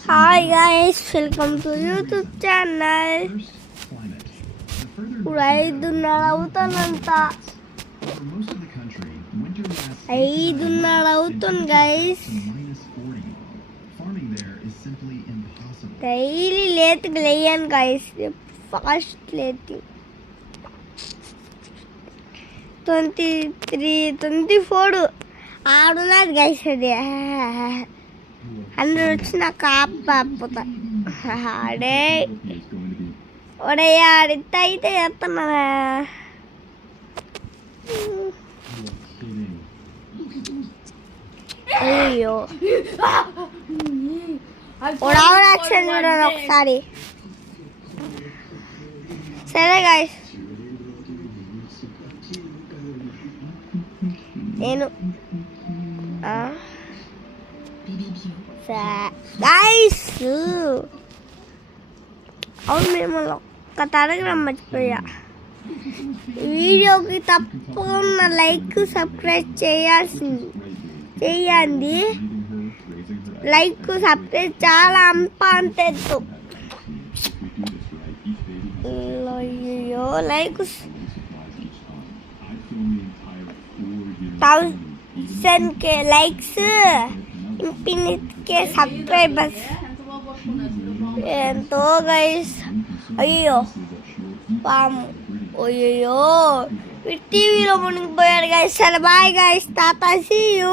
Hi guys, welcome to YouTube channel. ఇప్పుడు 5:30 అవుతానంత. 5:30 అవుతుంది గైస్. డైలీ లేట్కి లేయను గైస్, ఫాస్ట్ లేట్. 23, 24 ఆడున్నది గైస్. అది 100 వచ్చిన కాకపోతా ఆడే ఒడే ఆడితే అయితే చేస్తున్నా. అయ్యో యాక్షన్ చూడండి ఒకసారి. సరే గైస్, నేను గైస్ అవును, మిమ్మల్ని ఒక్క టెలిగ్రామ్ మర్చిపోయా. వీడియోకి తప్పకుండా లైక్, సబ్స్క్రైబ్ చేయండి. లైక్, సబ్స్క్రైబ్ చాలా అంతెత్తు. అయ్యో లైక్ 1000k లైక్స్, ఇన్ఫినిట్కే సబ్స్క్రైబర్స్. ఎంతో గైస్. అయ్యో పాము, అయ్యో టీవీలో మునిగిపోయాడు గైస్. సరే bye guys, tata, see you.